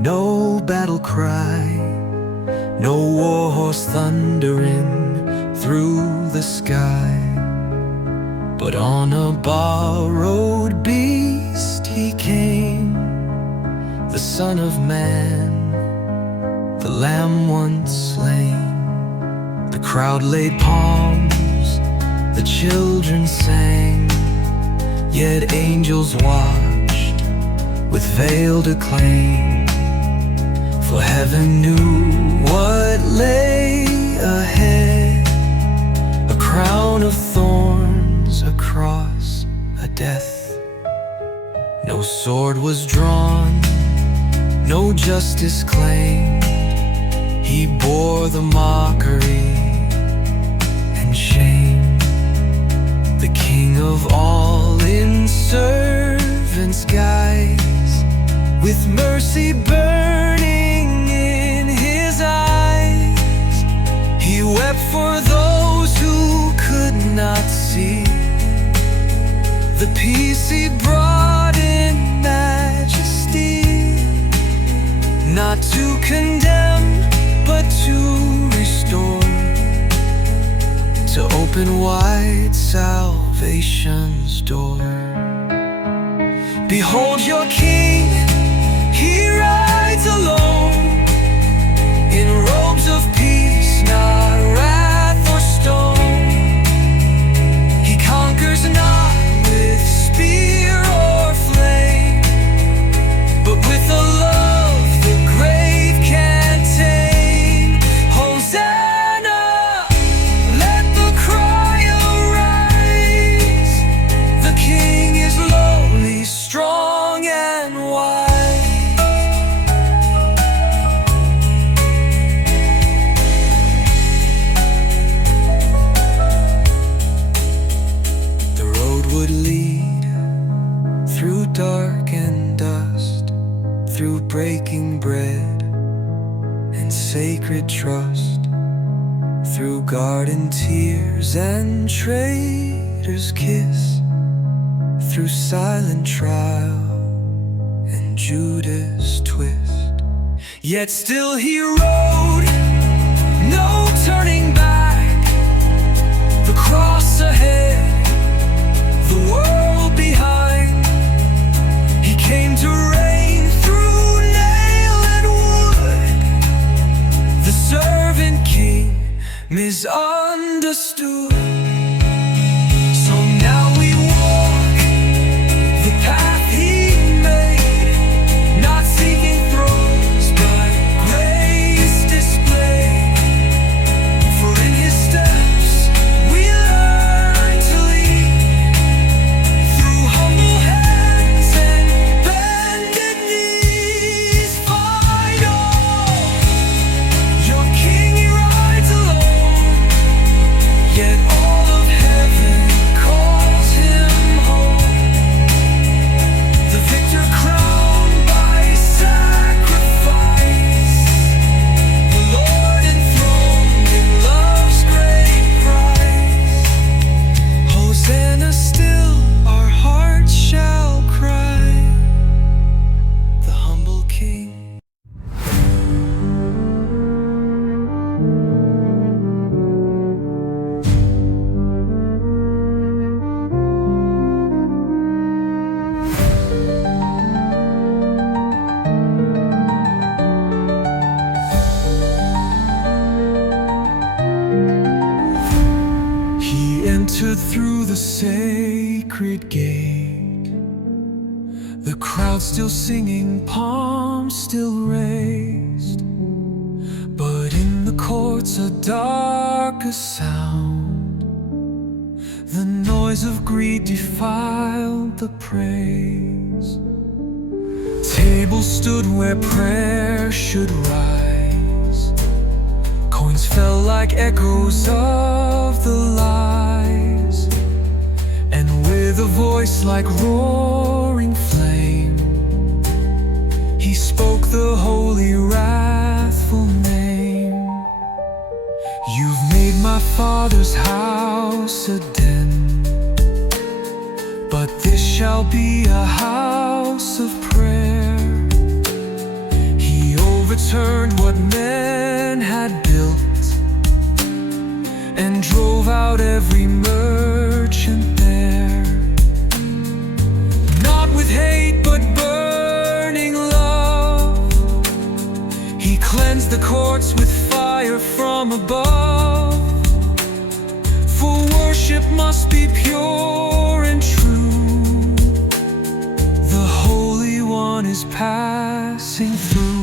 no battle cry, no war horse thundering through the sky. But on a borrowed beast he came, the Son of Man, the Lamb once slain. The crowd laid palms, the children sang, yet angels watched with veiled acclaim. For heaven knew what lay ahead, a crown of thorns across a death. No sword was drawn, no justice claimed. He bore the mockery and shame. The King of all in servant's guise, with mercy burning in his eyes. He wept for those who could not see the peace he brought in majesty, not to condemn but to restore, to open wide salvation's door. Behold your King, he rides alone, in robes of peace, not wrath or stone. He conquers not with spear or flame, but with a love the grave can't tame. Hosanna, let the cry arise. The King is lowly, strong and wise. The road would lead through dark and dust, through breaking bread and sacred trust, through garden tears and traitor's kiss, through silent trial and Judas' twist. Yet still he rode, no turning back, the cross ahead, the world behind. He came to reign through nail and wood, the servant king misunderstood. So now we walk the path he made, not seeking thrones but grace displayed. For in his steps we learn to lead, through humble hands and bended knees. Find all your King, he rides alone, yet all of heaven calls him home. The victor crowned by sacrifice, the Lord enthroned in love's great prize. Hosanna, still our hearts shall cry, the humble King. He entered through the sacred gate, the crowd still singing, palms still raised. But in the courts a darker sound, the noise of greed defiled the praise. Tables stood where prayer should rise, coins fell like echoes of the lies. And with a voice like roaring flame, he spoke the holy wrathful name. You've made my father's house a den, but this shall be a house of prayer. overturned what men had built and drove out every merchant there. Not with hate but burning love, he cleansed the courts with fire from above. For worship must be pure and true, the Holy One is passing through.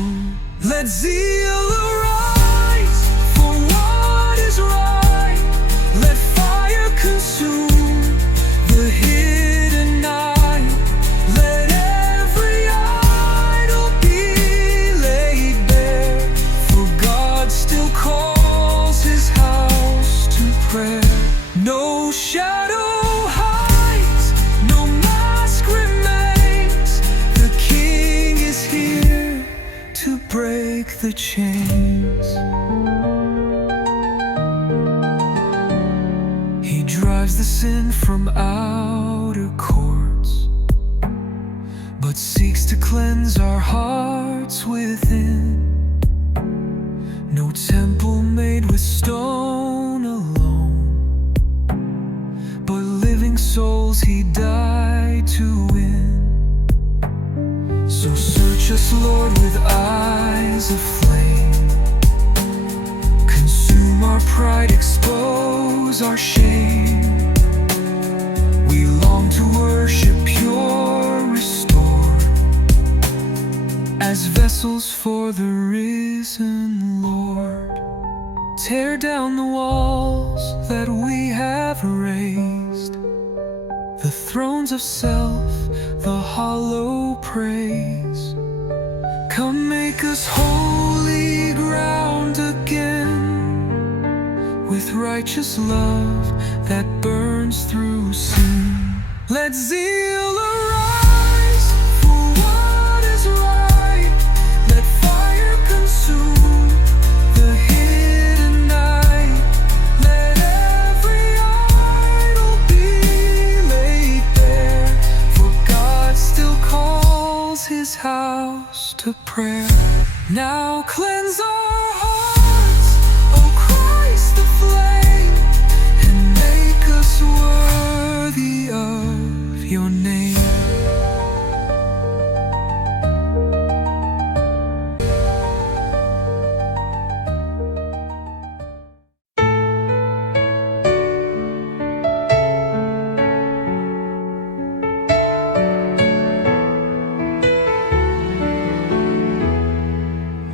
Let zeal arise for what is right, let fire consume the hidden night. Let every idol be laid bare, for God still calls his house to prayer. No shadow hides, no mask remains, the King is here to break the chains. He drives the sin from outer courts, but seeks to cleanse our hearts within. No temple made with stone alone, but living souls he died to win. So search us, Lord, with eyes of flame. Consume our pride, expose our shame. We long to worship pure, restored, as vessels for the risen Lord. Tear down the walls that we have raised, the thrones of self, the hollow praise. Come make us holy ground again, with righteous love that burns through sin. Let zeal arise for what is right, let fire consume the hidden night. Let every idol be laid bare, for God still calls his house to prayer. Now cleanse our hearts, O Christ the flame, and make us worthy of your name.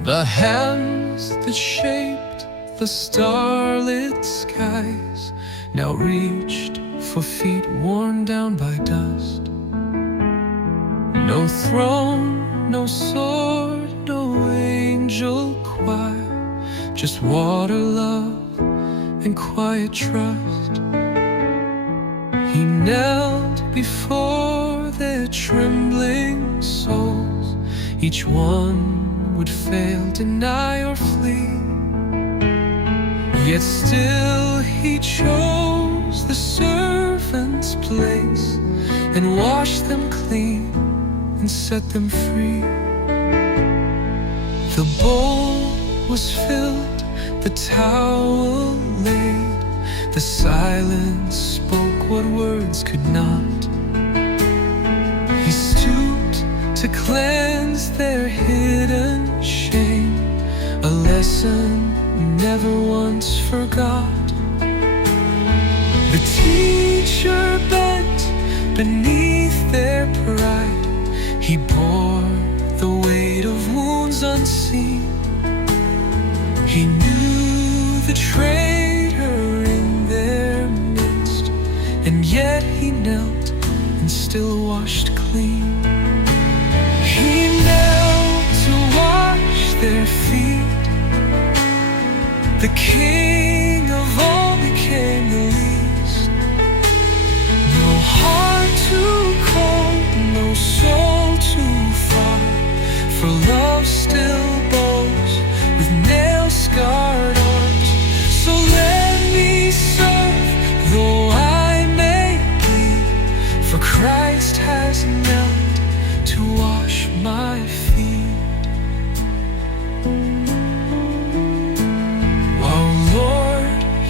The hands that shaped the starlit skies now reached for feet worn down by dust. No throne, no sword, no angel choir, just water, love, and quiet trust. He knelt before their trembling souls, each one would fail, deny, or flee. Yet still he chose the servant's place, and washed them clean and set them free. The bowl was filled, the towel laid, the silence spoke what words could not. He stooped to cleanse their hidden shame, a lesson never once forgot. The teacher bent beneath their pride, he bore the weight of wounds unseen. He knew the traitor in their midst, and yet he knelt and still washed clean. He knelt to wash their feet. The King of all became the least. No heart too cold, no soul too far, for love still bows with nail-scarred arms. So let me serve, though I may bleed, for Christ has knelt to wash my feet.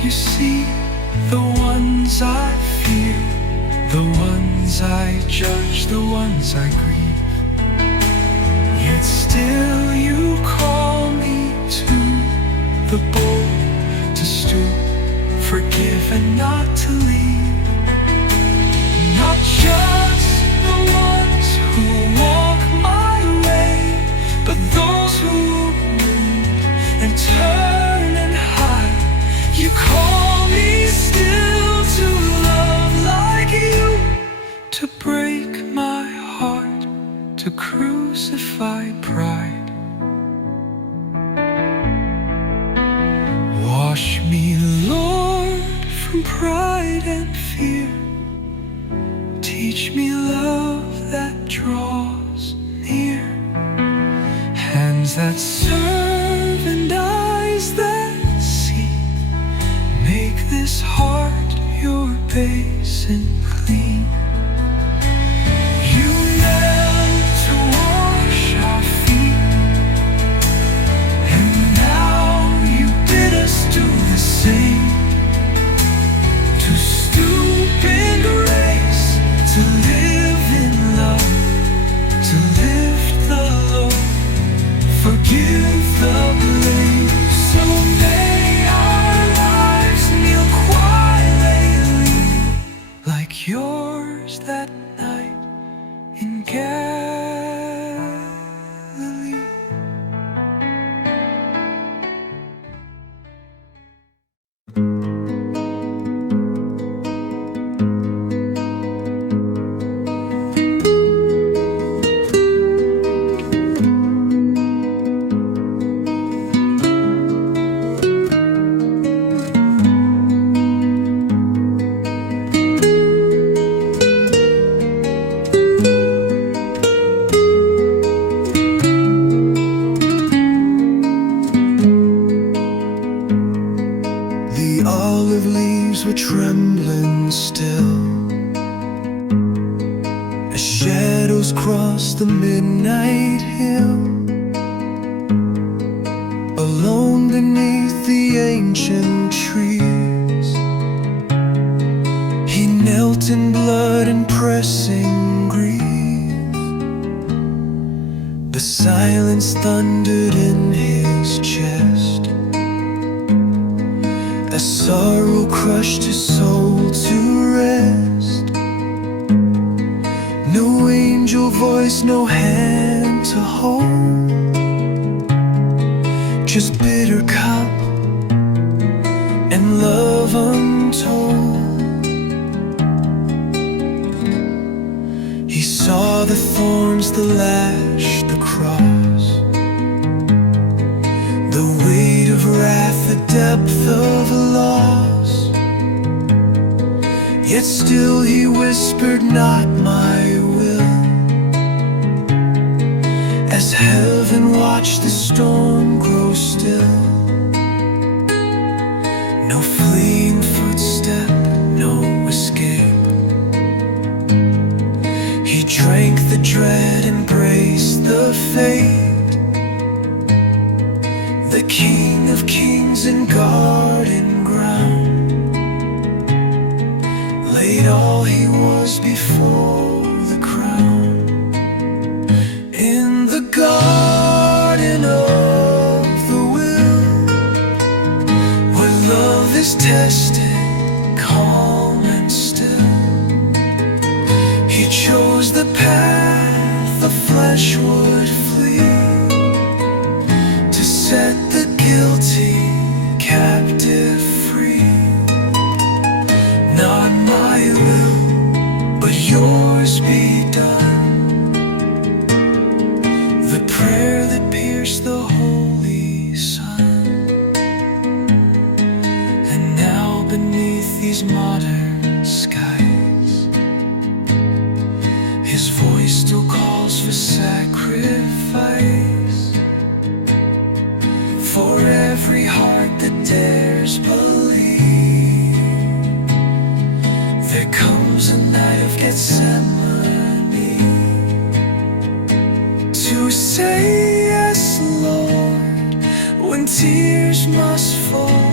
You see, the ones I fear, the ones I judge, the ones I grieve, yet still you call me to the bold, to stoop, forgive and not to leave. Not just the ones who walk my way, but those who wound and turn and hide. You call me still to love like you, to break my heart, to crucify pride. Wash me, Lord, from pride and fear. Teach me love that draws near, hands that serve and eyes that see. Make this heart your basin clean. You knelt to wash our feet, and now you bid us do the same. To stoop in grace, to live in love, to lift the load, forgive the blame. So may our lives kneel quietly like yours that night in Galilee. The olive leaves were trembling still as shadows crossed the midnight hill. Alone beneath the ancient trees, he knelt in blood and pressing grief. The silence thundered in his chest as sorrow crushed his soul to rest. No angel voice, no hand to hold, just bitter cup and love untold. He saw the thorns, the lash, the cross, the weight of wrath, the depth of loss. Yet still he whispered, not my will, as heaven watched the storm grow still. No fleeing footstep, no escape. He drank the dread, embraced the fate. The King of Kings in garden ground laid all he was before the crown. In the garden of the will, where love is tested, calm and still, he chose the path the flesh would flee, to set the guilty captive free. Not my will, but yours be done. The prayer that pierced the holy sun. And now beneath these modern skies, his voice still calls for sacrifice. For every heart that dares believe, there comes a night of Gethsemane, to say yes, Lord, when tears must fall,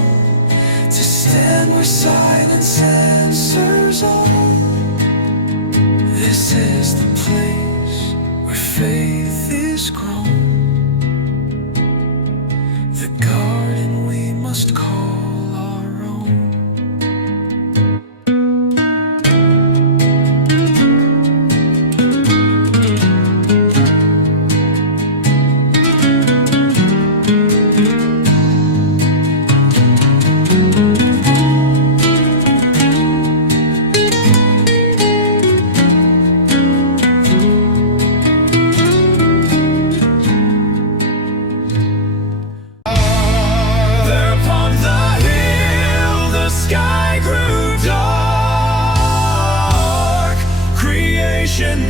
to stand where silence answers all. This is the place where faith is grown, the garden we must call our own.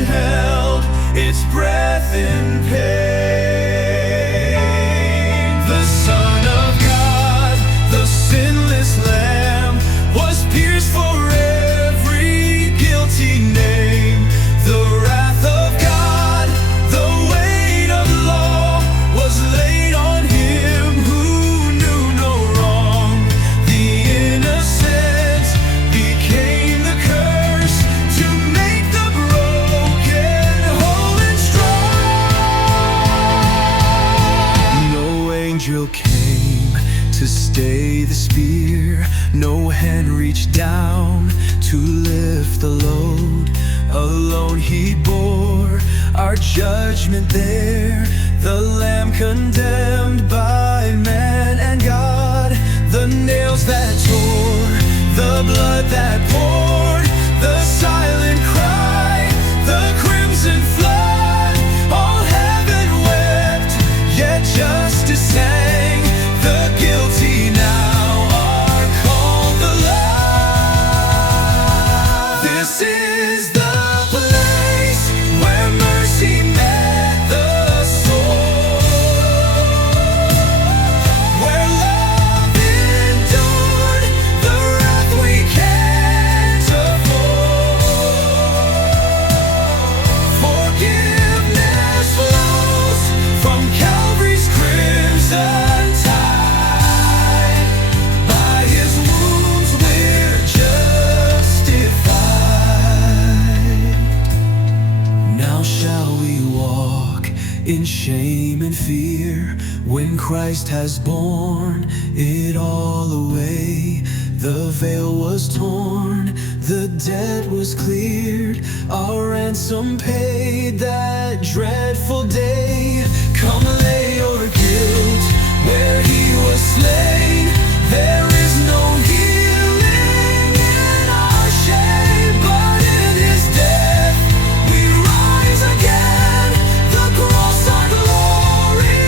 Held its breath in pain. The Son of God, the sinless Lamb, was pierced for every guilty name. The wrath of God, the weight of law, was laid on him who knew no wrong. The innocent became the curse to make the angel came to stay the spear. No hand reached down to lift the load. Alone he bore our judgment there. The Lamb condemned by man and God. The nails that tore, the blood that poured, the silent cry, the crimson flood. All heaven wept, yet justice sang. The guilty now are called alive. This is the place where mercy met the sword, where love endured the wrath we can't afford. Forgiveness flows from Calvary's crimson. In shame and fear, when Christ has borne it all away. The veil was torn, the debt was cleared, our ransom paid that dreadful day. Come lay your guilt where he was slain. There is no healing in our shame, but in his death we rise again. The cross, our glory,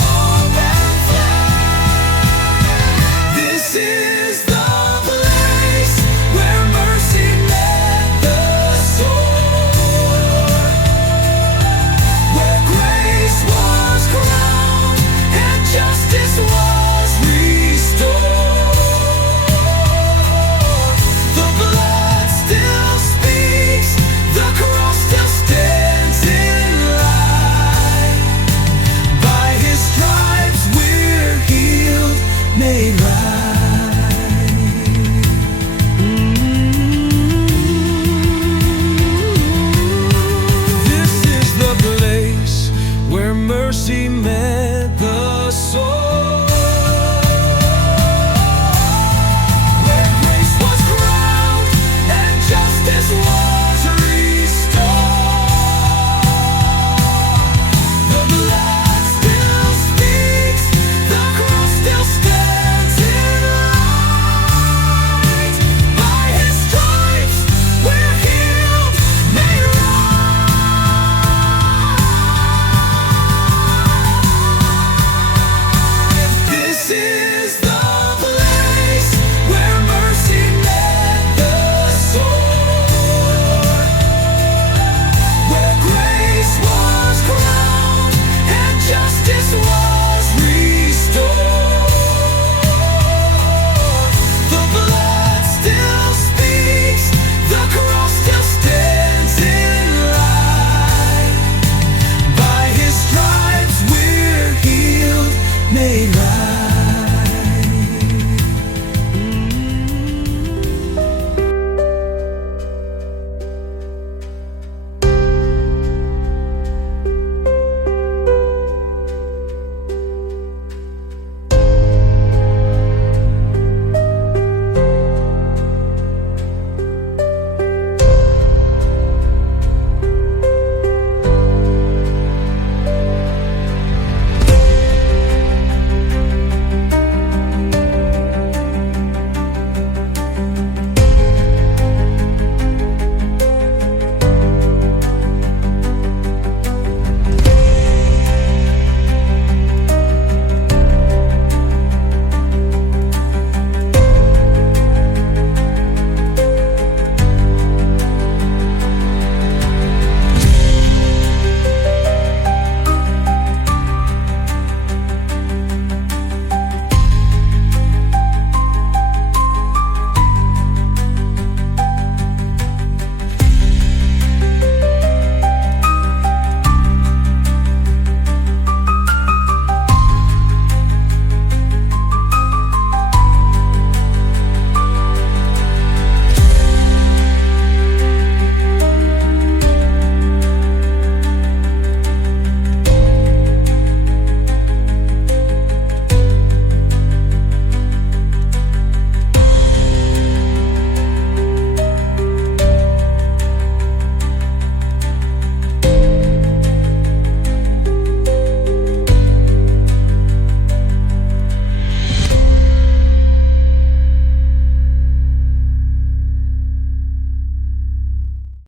hope and flame. This is the place where mercy met the sword, where grace was crowned and justice was restored. The blood still speaks, the cross still stands in light. By his stripes we're healed, made right. This is the place where mercy met